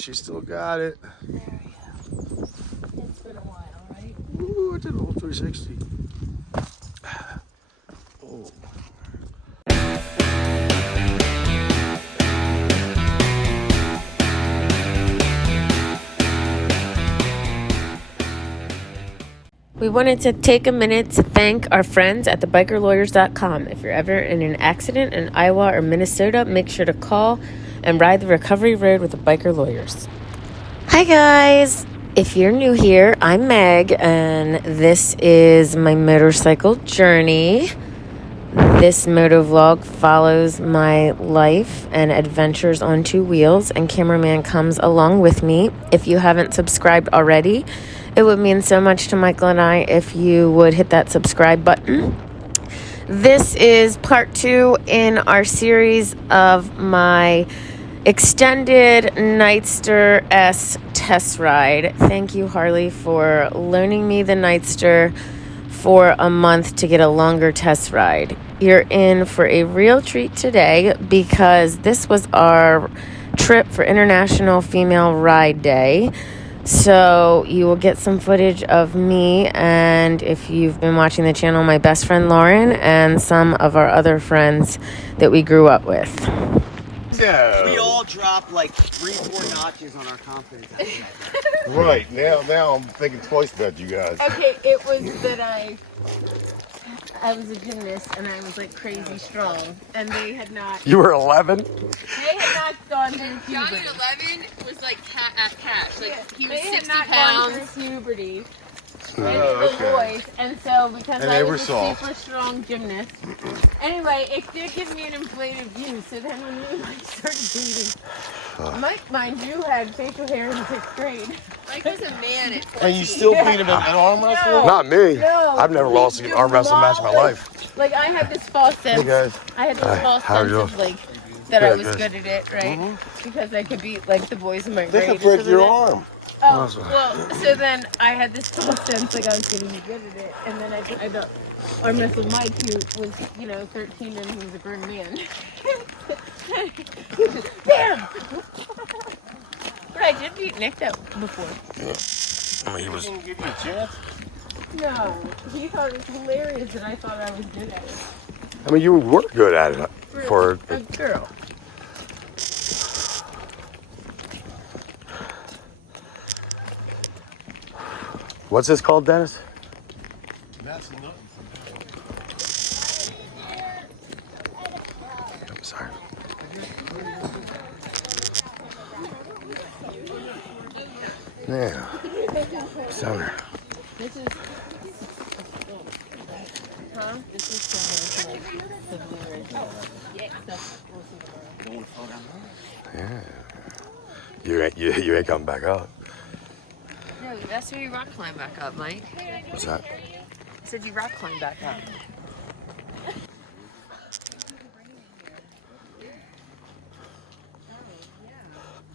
She still got it. There we go. It's been a while, right? Ooh, I did a whole 360. Oh. We wanted to take a minute to thank our friends at thebikerlawyers.com. If you're ever in an accident in Iowa or Minnesota, make sure to call and ride the recovery road with the Biker Lawyers. Hi guys! If you're new here, I'm Meg, and this is my motorcycle journey. This motovlog follows my life and adventures on two wheels, and Cameraman comes along with me. If you haven't subscribed already, it would mean so much to Michael and I if you would hit that subscribe button. This is part 2 in our series of my extended Nightster S test ride. Thank you, Harley, for loaning me the Nightster for a month to get a longer test ride. You're in for a real treat today because this was our trip for International Female Ride Day. So you will get some footage of me, and if you've been watching the channel, my best friend Lauren and some of our other friends that we grew up with. No. We all dropped like 3-4 notches on our confidence. Right, now I'm thinking twice about you guys. Okay, it was that I was a gymnast and I was like crazy strong, and they had not. You were 11? They had not gone through puberty. Johnny at 11 was like at cash. Like he was They had 60 not pounds. gone through puberty. Oh, The boys, and so because And I they was were a soft. super strong gymnast. Anyway, it did give me an inflated view. So then when we like started dating, Mike, mind you, had facial hair in 6th grade. Mike was a man at 14. And you still beat him at arm wrestling? No. Not me. No. I've never lost an arm wrestling match in my life. Like I had this false sense. Hey guys. I had this Hi, false how are sense you? of like that I Good, was good. good at it, right? Because I could beat like the boys in my They grade. could break or your something. arm. Oh, well, so then I had this false sense like I was getting good at it, and then I thought arm wrestled Mike, who was, 13 and he was a grown man. Bam! But I did beat Nick that before. Yeah. I mean, he was. Didn't give you a chance. No, he thought it was hilarious that I thought I was good at it. I mean, you were good at it for. A girl. What's this called, Dennis? That's nothing. I'm sorry. Yeah. Stoner. This is. Huh? This is the blue ridge. Yeah. You ain't coming back up. No, that's where you rock climb back up, Mike. What's that? I said you rock climb back up.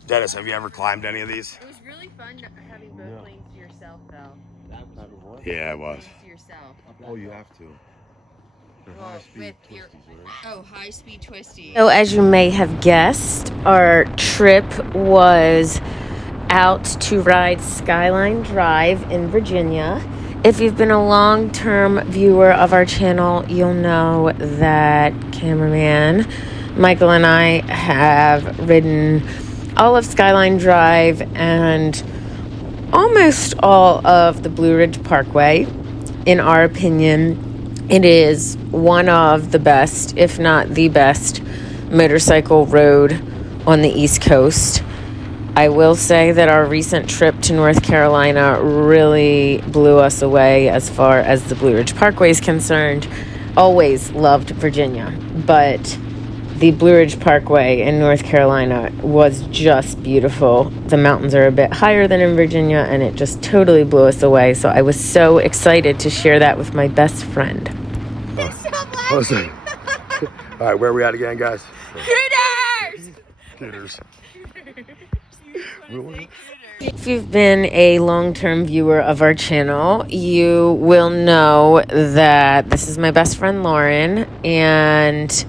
Dennis, have you ever climbed any of these? It was really fun having both lanes to yourself, though. Yeah, it was. Lanes to yourself. Oh, you have to. Well, with your high-speed twisties. So, as you may have guessed, our trip was out to ride Skyline Drive in Virginia. If you've been a long-term viewer of our channel, you'll know that Cameraman, Michael, and I have ridden all of Skyline Drive and almost all of the Blue Ridge Parkway. In our opinion, it is one of the best, if not the best, motorcycle road on the East Coast. I will say that our recent trip to North Carolina really blew us away as far as the Blue Ridge Parkway is concerned. Always loved Virginia, but the Blue Ridge Parkway in North Carolina was just beautiful. The mountains are a bit higher than in Virginia, and it just totally blew us away. So I was so excited to share that with my best friend. Listen. All right, where are we at again, guys? Hooters! Hooters. Really? If you've been a long-term viewer of our channel, you will know that this is my best friend Lauren, and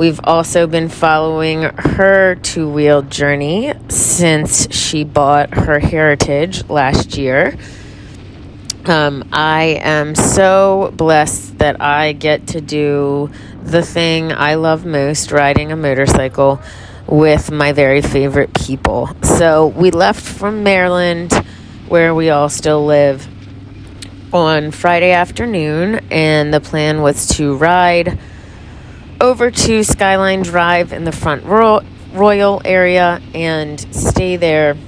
We've also been following her two-wheel journey since she bought her Heritage last year. I am so blessed that I get to do the thing I love most, riding a motorcycle with my very favorite people. So we left from Maryland, where we all still live, on Friday afternoon, and the plan was to ride over to Skyline Drive in the Front Royal area and stay there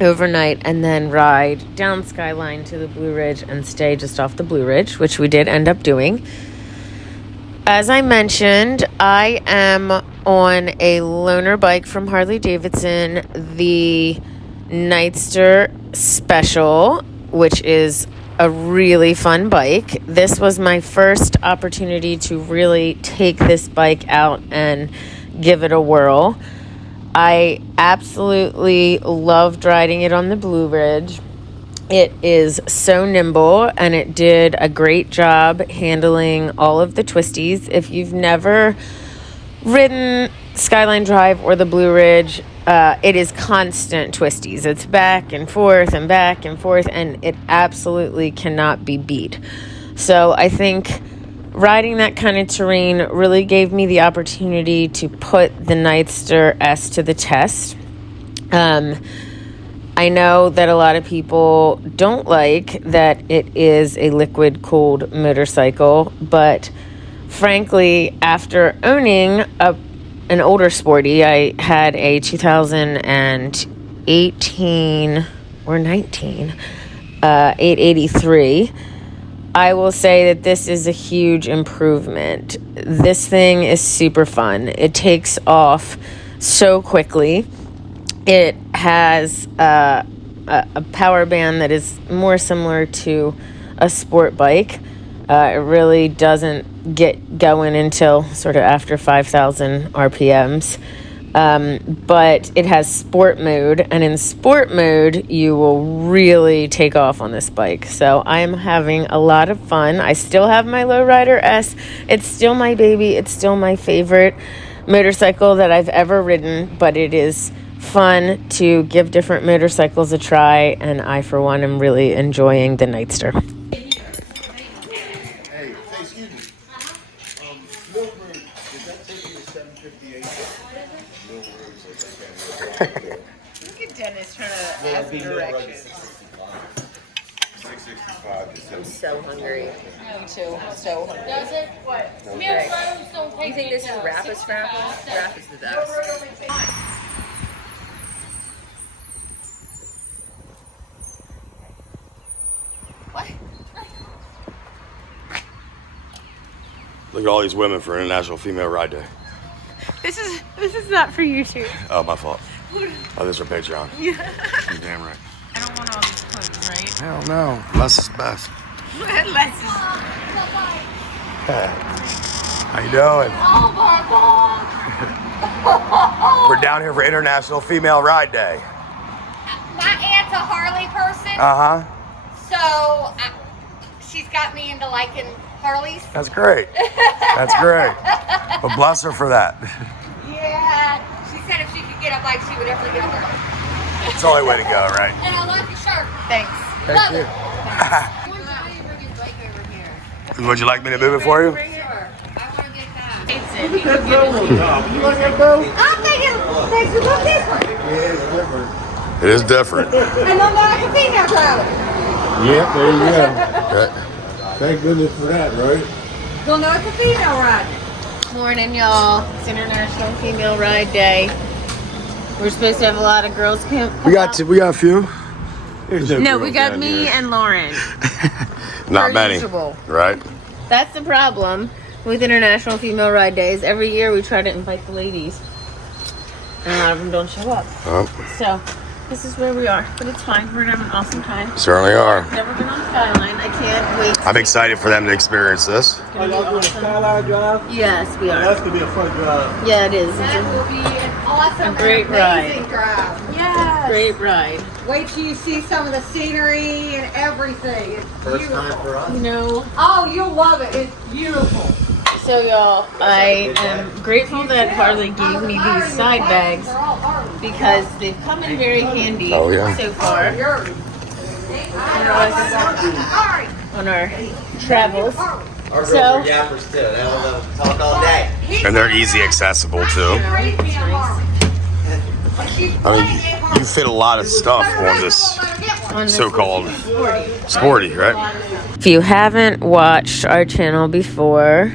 overnight, and then ride down Skyline to the Blue Ridge and stay just off the Blue Ridge, which we did end up doing. As I mentioned, I am on a loaner bike from Harley Davidson, the Nightster Special, which is a really fun bike. This was my first opportunity to really take this bike out and give it a whirl. I absolutely loved riding it on the Blue Ridge. It is so nimble, and it did a great job handling all of the twisties. If you've never ridden Skyline Drive or the Blue Ridge, it is constant twisties. It's back and forth and back and forth, and it absolutely cannot be beat. So I think riding that kind of terrain really gave me the opportunity to put the Nightster S to the test. I know that a lot of people don't like that it is a liquid-cooled motorcycle, but frankly, after owning an older Sporty, I had a 2018 or 19 883. I will say that this is a huge improvement. This thing is super fun. It takes off so quickly. It has a power band that is more similar to a sport bike. It really doesn't get going until sort of after 5,000 RPMs. But it has sport mode, and in sport mode, you will really take off on this bike. So I am having a lot of fun. I still have my Lowrider S. It's still my baby. It's still my favorite motorcycle that I've ever ridden, but it is fun to give different motorcycles a try, and I, for one, am really enjoying the Nightster. Hey, excuse me. Milford, does that take you to 758? Look at Dennis trying to ask directions. 665 to I'm so hungry. Me too. So hungry. Does it? What? Okay. Don't take You think this is Rappa's Rappa? Rapp is the best. What? Look at all these women for International Female Ride Day. This is not for YouTube. Oh, my fault. Oh, this is our Patreon. Yeah. You're damn right. I don't want all these clothes, right? Hell no. Less is best. Less is... How you doing? Oh my God! We're down here for International Female Ride Day. My aunt's a Harley person, Uh-huh. so she's got me into liking Harleys. That's great. That's great. But bless her for that. Yeah, she said if she could get a bike, she would definitely get a Harley. It's the only way to go, right? And I like your shirt. Thanks. Love you. it. Bring his bike over here. Would you like me to move it for you? Sure. I want to get that. It's it. I'm thinking things would look different. It is different. And I'm not like a female driver. Yep, there you go. Okay. Thank goodness for that, right? You'll know it's a female riding. Morning, y'all. It's International Female Ride Day. We're supposed to have a lot of girls come. We got a few. No, we got me and Lauren. Not Per many. usual. Right? That's the problem with International Female Ride Days. Every year we try to invite the ladies, and a lot of them don't show up. Oh, So this is where we are, but it's fine. We're gonna have an awesome time. certainly are. Never been on Skyline. I can't wait. I'm excited for them to experience this. It's gonna be awesome. Skyline drive? Yes, we That's are. gonna be a fun drive. Yeah, it is. That It's will be an awesome, A great amazing ride. drive. a Yes. great ride. Wait till you see some of the scenery and everything. It's beautiful. You know, Oh, you'll love it. It's beautiful. So y'all, I am grateful that Harley gave me these side bags because they've come in very handy so far on our travels. So Yappers too. They'll talk all day. And they're easy accessible too. I mean, you fit a lot of stuff on this so-called sporty, right? If you haven't watched our channel before,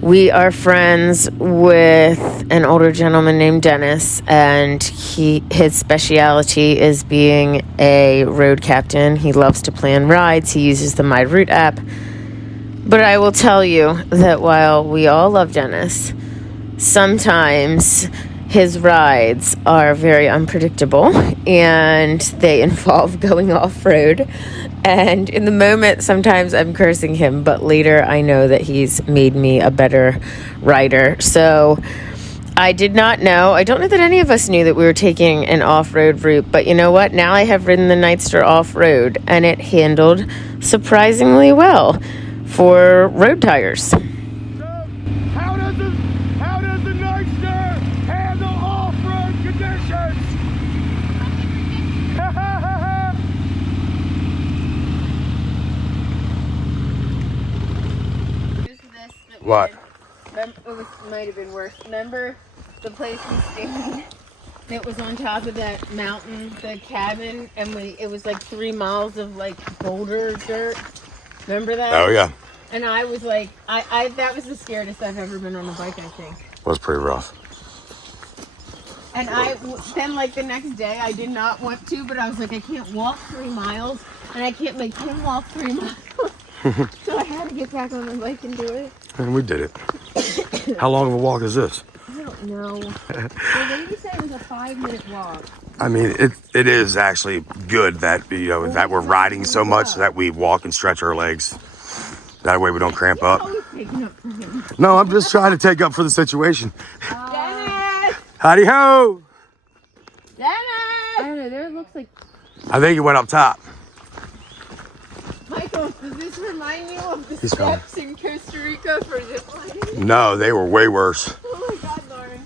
we are friends with an older gentleman named Dennis, and his specialty is being a road captain. He loves to plan rides. He uses the My Route app. But I will tell you that while we all love Dennis, sometimes his rides are very unpredictable and they involve going off-road. And in the moment, sometimes I'm cursing him, but later I know that he's made me a better rider. So I did not know. I don't know that any of us knew that we were taking an off-road route, but you know what? Now I have ridden the Nightster off-road and it handled surprisingly well for road tires. How does the Nightster handle off-road conditions? What? It might have been worse. Remember the place we stayed? It was on top of that mountain, the cabin, and it was like 3 miles of like boulder dirt. Remember that? Oh yeah, And I was like, I that was the scariest I've ever been on a bike, I think. was pretty rough. And then like the next day, I did not want to, but I was like, I can't walk 3 miles, and I can't make him walk 3 miles. So I had to get back on the bike and do it. And we did it. How long of a walk is this? I don't know. The lady said it was a 5-minute walk. I mean, it is actually good that that we're riding so much that we walk and stretch our legs. That way we don't cramp up. Always taking up for him. No, I'm just trying to take up for the situation. Dennis! Howdy ho! Dennis! I don't know, there it looks like... I think it went up top. Michael, does this remind you of the steps in Costa Rica for ziplining? No, they were way worse. Oh my God, Lauren.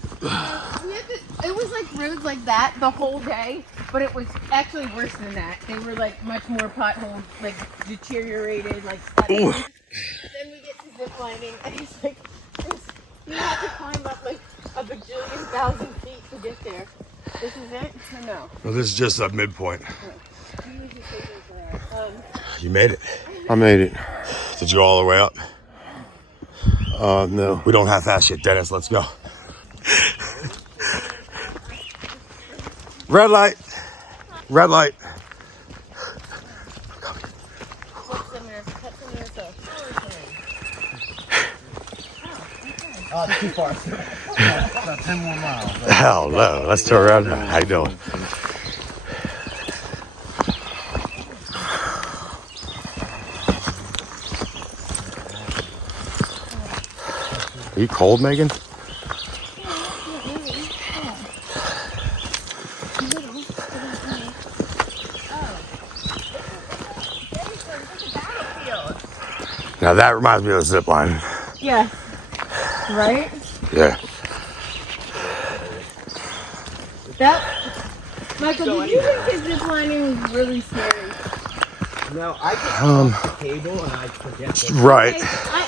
It was like roads like that the whole day, but it was actually worse than that. They were like much more potholed, like deteriorated, like Ooh. Then we get to ziplining, and it's like, you have to climb up like a bajillion thousand feet to get there. This is it? Or no? Well, this is just a midpoint. We usually take it for You made it. I made it. Did you all the way up? No. We don't have fast shit, Dennis. Let's go. Red light. Red light. Too far. About 10 more miles. Hell no. Let's turn around. How you doing? Are you cold, Megan? Now that reminds me of the zip line. Yeah. Right? Yeah. Michael, did you think his zip lining was really scary? No, I just off the cable and I forget that. Right.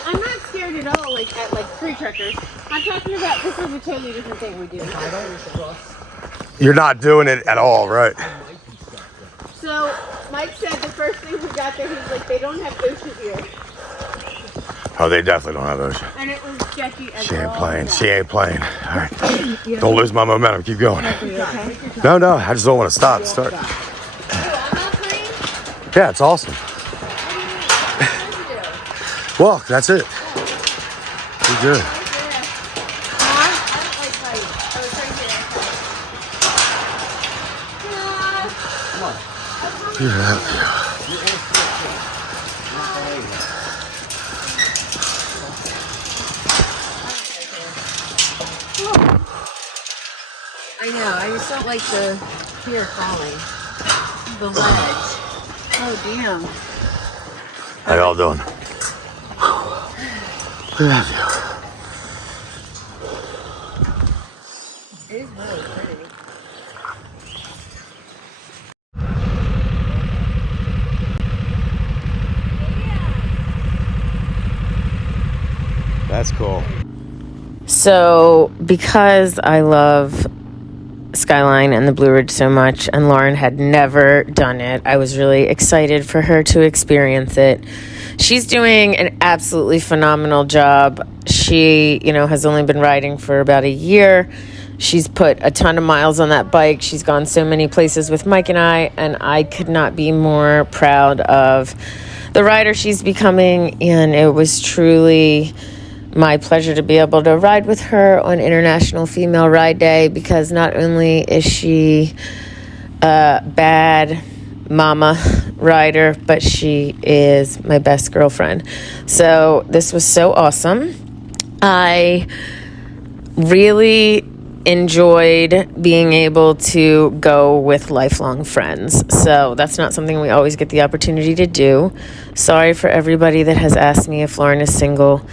I'm not scared at all, like at like tree truckers. I'm talking about this is a totally different thing we do. I don't trust. You're not doing it at all, right? So Mike said the first thing we got there, he was like, they don't have OSHA here. Oh, they definitely don't have OSHA. And it was sketchy as She ain't all playing. get She ain't playing. All right. Yeah. Don't lose my momentum. Keep going. Okay? No. I just don't want to stop. Start. I'm not playing. Yeah, it's awesome. Well, that's it. You're good. You're happy. I know. I just don't like the fear falling. The ledge. Oh, damn. How y'all doing? that view. It is really pretty. That's cool. So, because I love Skyline and the Blue Ridge so much, and Lauren had never done it, I was really excited for her to experience it. She's doing an absolutely phenomenal job. She, has only been riding for about a year. She's put a ton of miles on that bike. She's gone so many places with Mike and I could not be more proud of the rider she's becoming, and it was truly my pleasure to be able to ride with her on International Female Ride Day, because not only is she a bad mama rider, but she is my best girlfriend. So this was so awesome. I really enjoyed being able to go with lifelong friends. So that's not something we always get the opportunity to do. Sorry for everybody that has asked me if Lauren is single.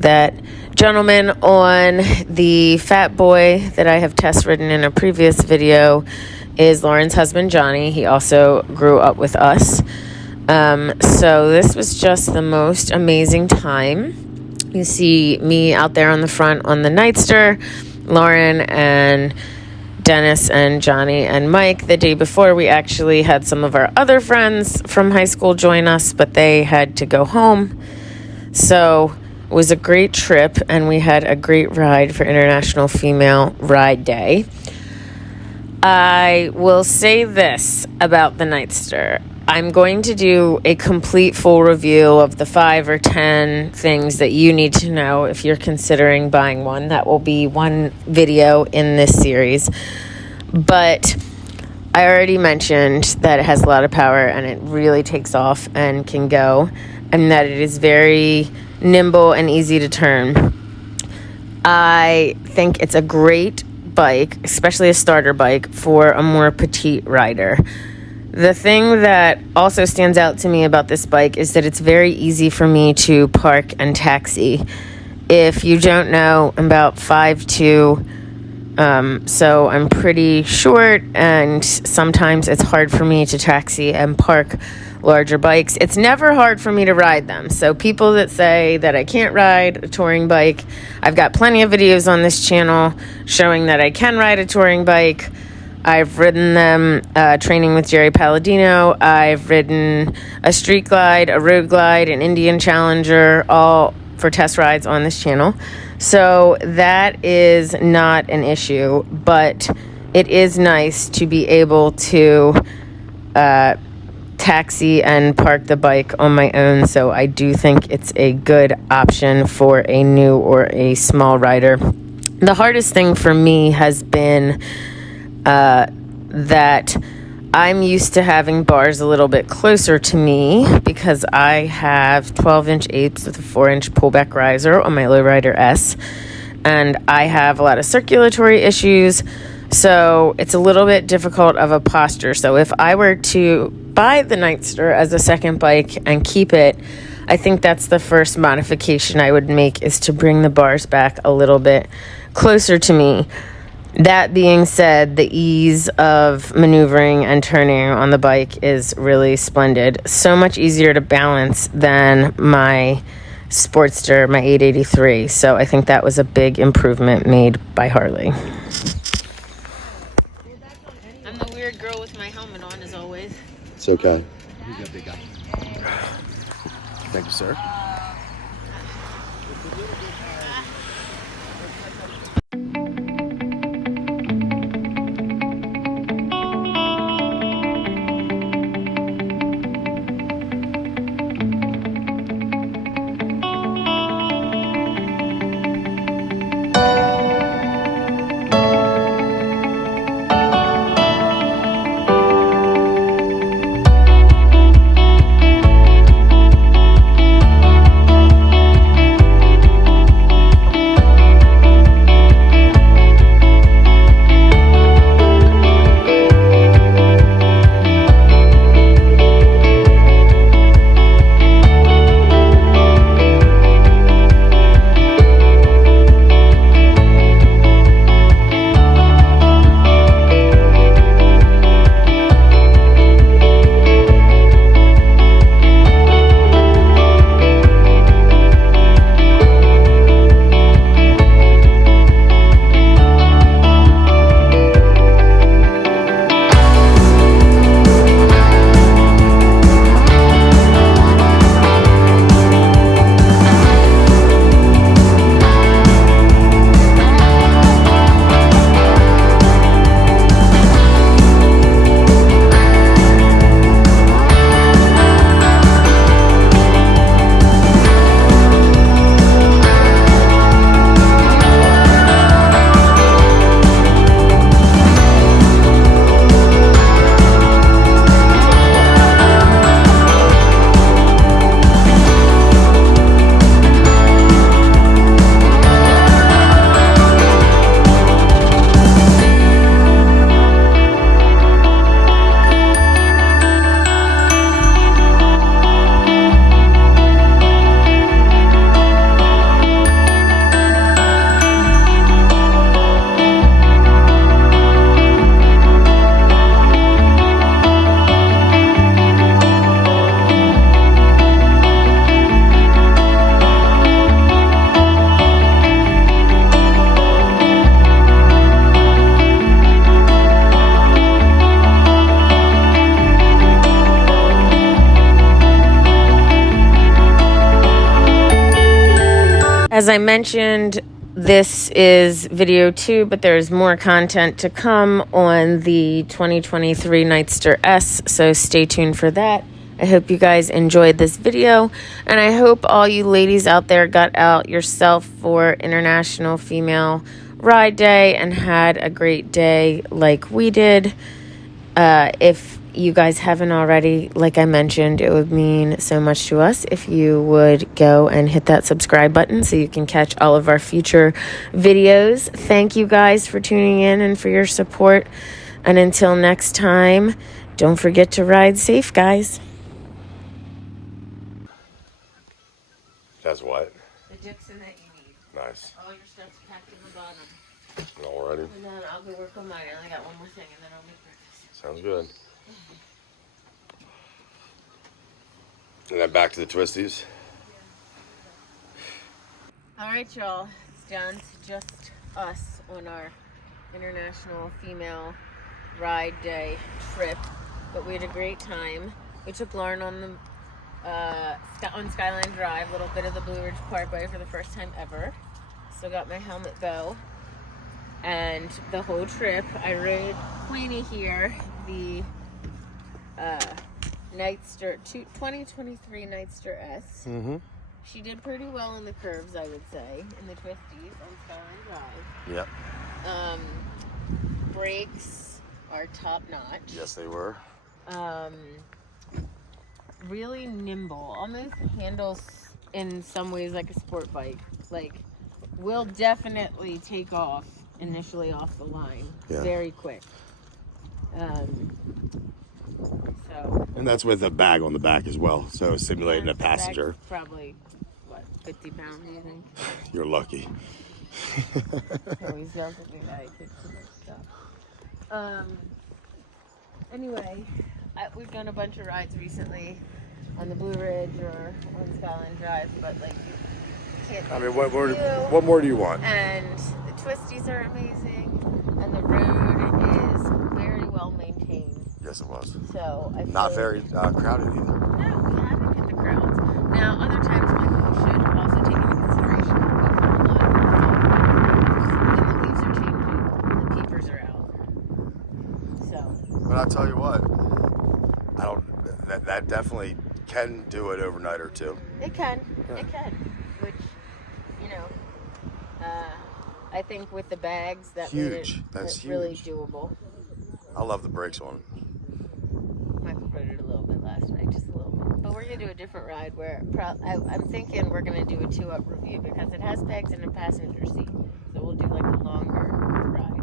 That gentleman on the Fat Boy that I have test ridden in a previous video is Lauren's husband, Johnny. He also grew up with us. So this was just the most amazing time. You see me out there on the front on the Nightster, Lauren and Dennis and Johnny and Mike. The day before, we actually had some of our other friends from high school join us, but they had to go home. So it was a great trip, and we had a great ride for International Female Ride Day. I will say this about the Nightster. I'm going to do a complete full review of the 5 or 10 things that you need to know if you're considering buying one. That will be one video in this series. But I already mentioned that it has a lot of power and it really takes off and can go, and that it is very nimble and easy to turn. I think it's a great bike, especially a starter bike for a more petite rider. The thing that also stands out to me about this bike is that it's very easy for me to park and taxi. If you don't know, I'm about 5'2", so I'm pretty short, and sometimes it's hard for me to taxi and park larger bikes. It's never hard for me to ride them. So people that say that I can't ride a touring bike, I've got plenty of videos on this channel showing that I can ride a touring bike. I've ridden them training with Jerry Palladino. I've ridden a street glide, a road glide, an Indian Challenger, all for test rides on this channel. So that is not an issue, but it is nice to be able to taxi and park the bike on my own. So I do think it's a good option for a new or a small rider. The hardest thing for me has been that I'm used to having bars a little bit closer to me because I have 12-inch 8s with a 4-inch pullback riser on my Lowrider S, and I have a lot of circulatory issues, so it's a little bit difficult of a posture. So if I were to buy the Nightster as a second bike and keep it, I think that's the first modification I would make, is to bring the bars back a little bit closer to me. That being said, the ease of maneuvering and turning on the bike is really splendid. So much easier to balance than my Sportster, my 883. So I think that was a big improvement made by Harley. I'm the weird girl with my helmet on, as always. It's okay. Thank you, sir. As I mentioned, this is video 2, but there's more content to come on the 2023 Nightster S, so stay tuned for that. I hope you guys enjoyed this video, and I hope all you ladies out there got out yourself for International Female Ride Day and had a great day like we did. If you guys haven't already, like I mentioned, it would mean so much to us if you would go and hit that subscribe button so you can catch all of our future videos. Thank you guys for tuning in and for your support. And until next time, don't forget to ride safe, guys. That's what? The Davidson that you need. Nice. All your stuff's packed in the bottom. Alrighty. And then I'll go work on mine. I only got one more thing, and then I'll make breakfast. Sounds good. And then back to the twisties. All right, y'all. It's down to just us on our International Female Ride Day trip, but we had a great time. We took Lauren on the on Skyline Drive, a little bit of the Blue Ridge Parkway for the first time ever. Still got my helmet bow. And the whole trip, I rode Queenie here, the Nightster 2023 Nightster S. Mm-hmm. She did pretty well in the curves, I would say, in the twisties on Skyline Drive. Yep. Brakes are top notch. Yes, they were. Really nimble, almost handles in some ways like a sport bike. Like, will definitely take off initially off the line, very quick. So. And that's with a bag on the back as well, so simulating a passenger. Probably, what, 50 pounds, do you think? You're lucky. He always yells at me that I take too much stuff. Anyway, we've done a bunch of rides recently on the Blue Ridge or on Skyline Drive, but like, you can't. I mean, what more do you want? And the twisties are amazing, and the road is very well maintained. Yes, it was. So I feel not very crowded either. No, we haven't hit the crowds. Now, other times, Michael, we should also take into consideration that we've had a lot of fun. And the leaves are changing, the peepers are out. So. But I'll tell you what, that definitely can do it overnight or two. It can. Yeah. It can. Which, you know, I think with the bags, that huge. That's huge. Really doable. I love the brakes on it. Michael rode it a little bit last night, just a little bit. But we're going to do a different ride where I'm thinking we're going to do a 2-up review because it has pegs in a passenger seat. So we'll do like a longer ride.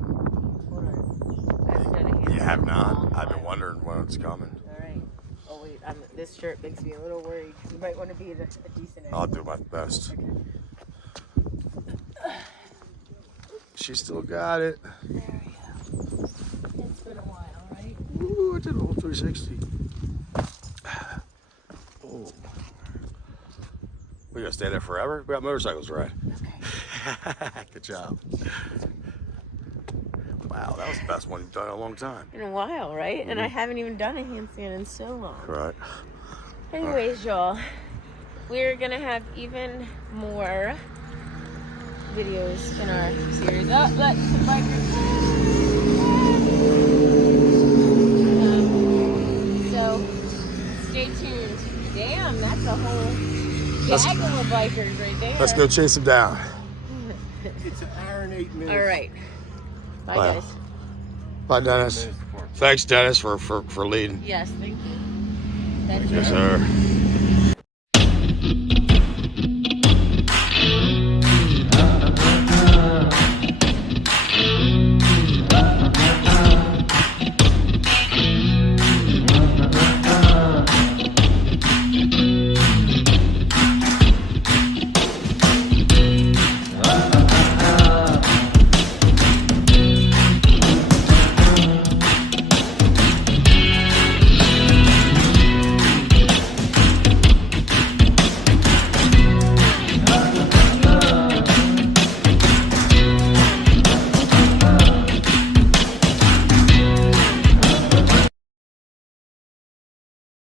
Hold on. I haven't done a hand. You have not? I've been wondering when it's coming. All right. Oh, wait. This shirt makes me a little worried. You might want to be at a decent angle. I'll do my best. Okay. She still got it. There we go. It's been a while, right? Ooh, I did a whole 360. Oh. We gonna stay there forever? We got motorcycles to ride. Okay. Good job. Wow, that was the best one you've done in a long time. In a while, right? And I haven't even done a handstand in so long. Right. Anyways, y'all, we're gonna have even more videos in our series. Oh, look, some bikers. So stay tuned. Damn, that's a whole gaggle of bikers right there. Let's go chase them down. It's an hour and 8 minutes. All right. Bye, guys. Bye, Dennis. Thanks, Dennis, for leading. Yes, thank you. That's Yes, sir.